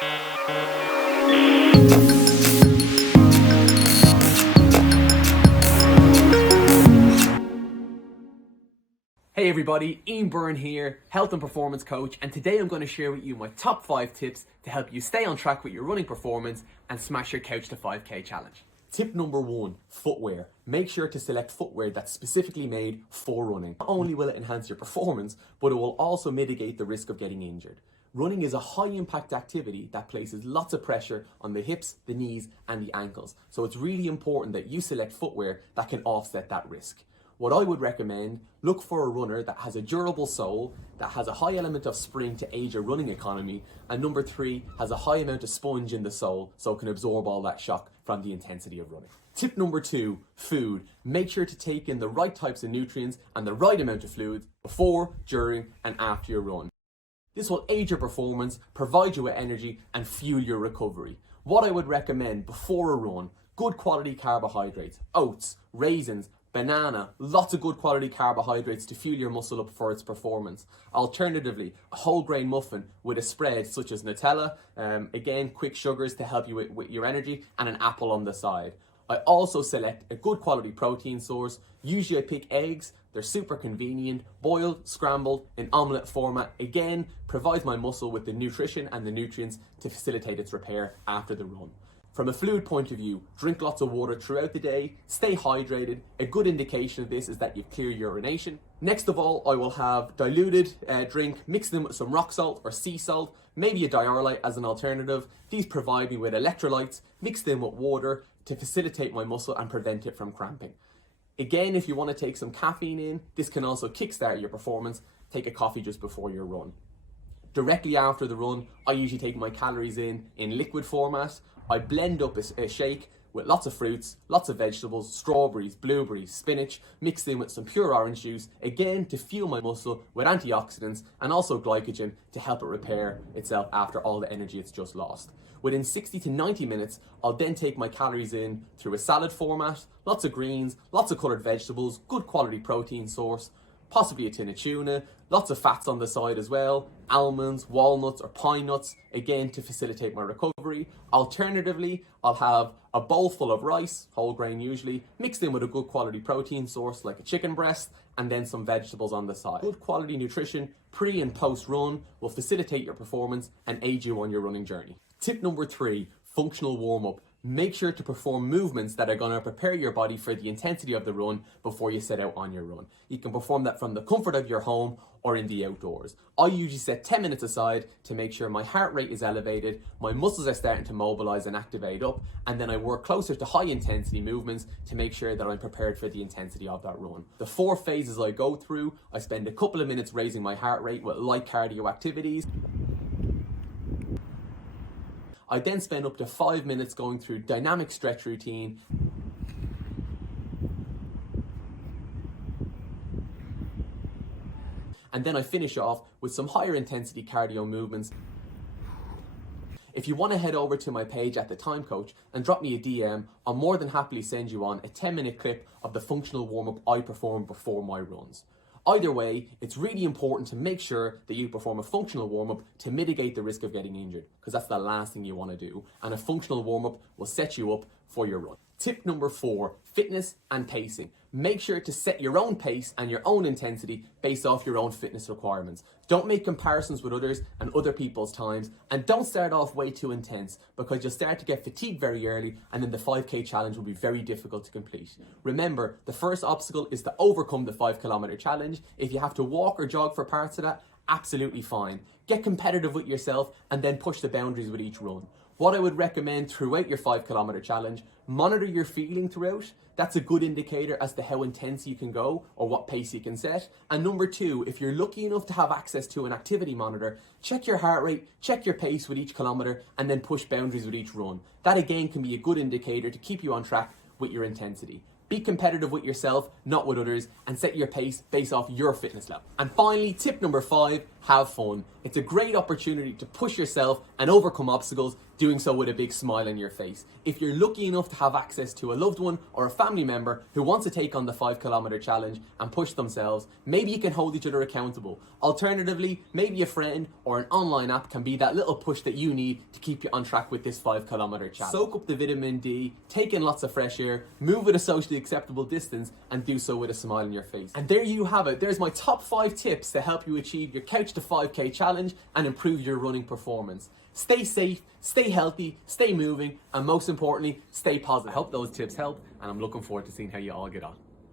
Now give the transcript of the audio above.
Hey everybody, Ian Byrne here, health and performance coach, and today I'm going to share with you my top 5 tips to help you stay on track with your running performance and smash your couch to 5k challenge. Tip number 1, footwear. Make sure to select footwear that's specifically made for running. Not only will it enhance your performance, but it will also mitigate the risk of getting injured. Running is a high impact activity that places lots of pressure on the hips, the knees and the ankles. So it's really important that you select footwear that can offset that risk. What I would recommend, look for a runner that has a durable sole, that has a high element of spring to aid your running economy, and number 3, has a high amount of sponge in the sole so it can absorb all that shock from the intensity of running. Tip number 2, food. Make sure to take in the right types of nutrients and the right amount of fluids before, during and after your run. This will aid your performance, provide you with energy and fuel your recovery. What I would recommend before a run, good quality carbohydrates, oats, raisins, banana, lots of good quality carbohydrates to fuel your muscle up for its performance. Alternatively, a whole grain muffin with a spread such as Nutella, again quick sugars to help you with your energy, and an apple on the side. I also select a good quality protein source. Usually I pick eggs, they're super convenient, boiled, scrambled, in omelette format. Again, provides my muscle with the nutrition and the nutrients to facilitate its repair after the run. From a fluid point of view, drink lots of water throughout the day, stay hydrated. A good indication of this is that you've clear urination. Next of all, I will have diluted drink, mix them with some rock salt or sea salt, maybe a diarrhea as an alternative. These provide me with electrolytes, mix them with water to facilitate my muscle and prevent it from cramping. Again, if you want to take some caffeine in, this can also kickstart your performance. Take a coffee just before your run. Directly after the run, I usually take my calories in liquid format. I blend up a shake with lots of fruits, lots of vegetables, strawberries, blueberries, spinach, mixed in with some pure orange juice, again to fuel my muscle with antioxidants and also glycogen to help it repair itself after all the energy it's just lost. Within 60 to 90 minutes, I'll then take my calories in through a salad format, lots of greens, lots of coloured vegetables, good quality protein source, possibly a tin of tuna, lots of fats on the side as well, almonds, walnuts or pine nuts, again to facilitate my recovery. Alternatively, I'll have a bowl full of rice, whole grain usually, mixed in with a good quality protein source like a chicken breast, and then some vegetables on the side. Good quality nutrition pre and post run will facilitate your performance and aid you on your running journey. Tip number 3, functional warm-up. Make sure to perform movements that are going to prepare your body for the intensity of the run before you set out on your run. You can perform that from the comfort of your home or in the outdoors. I usually set 10 minutes aside to make sure my heart rate is elevated, my muscles are starting to mobilize and activate up, and then I work closer to high intensity movements to make sure that I'm prepared for the intensity of that run. The 4 phases I go through, I spend a couple of minutes raising my heart rate with light cardio activities. I then spend up to 5 minutes going through dynamic stretch routine. And then I finish off with some higher intensity cardio movements. If you want to head over to my page at The Time Coach and drop me a DM, I'll more than happily send you on a 10-minute clip of the functional warm-up I perform before my runs. Either way, it's really important to make sure that you perform a functional warm-up to mitigate the risk of getting injured, because that's the last thing you want to do. And a functional warm-up will set you up for your run. Tip number 4, fitness and pacing. Make sure to set your own pace and your own intensity based off your own fitness requirements. Don't make comparisons with others and other people's times, and don't start off way too intense because you'll start to get fatigued very early and then the 5k challenge will be very difficult to complete. Remember, the first obstacle is to overcome the 5 kilometer challenge. If you have to walk or jog for parts of that, absolutely fine. Get competitive with yourself and then push the boundaries with each run. What I would recommend throughout your 5 kilometer challenge, monitor your feeling throughout. That's a good indicator as to how intense you can go or what pace you can set. And number 2, if you're lucky enough to have access to an activity monitor, check your heart rate, check your pace with each kilometer, and then push boundaries with each run. That again can be a good indicator to keep you on track with your intensity. Be competitive with yourself, not with others, and set your pace based off your fitness level. And finally, tip number 5, have fun. It's a great opportunity to push yourself and overcome obstacles, doing so with a big smile on your face. If you're lucky enough to have access to a loved one or a family member who wants to take on the 5 kilometer challenge and push themselves, maybe you can hold each other accountable. Alternatively, maybe a friend or an online app can be that little push that you need to keep you on track with this 5 kilometer challenge. Soak up the vitamin D, take in lots of fresh air, move at a socially acceptable distance, and do so with a smile on your face. And there you have it. There's my top 5 tips to help you achieve your Couch to 5K challenge and improve your running performance. Stay safe, stay healthy, stay moving, and most importantly, stay positive. I hope those tips help, and I'm looking forward to seeing how you all get on.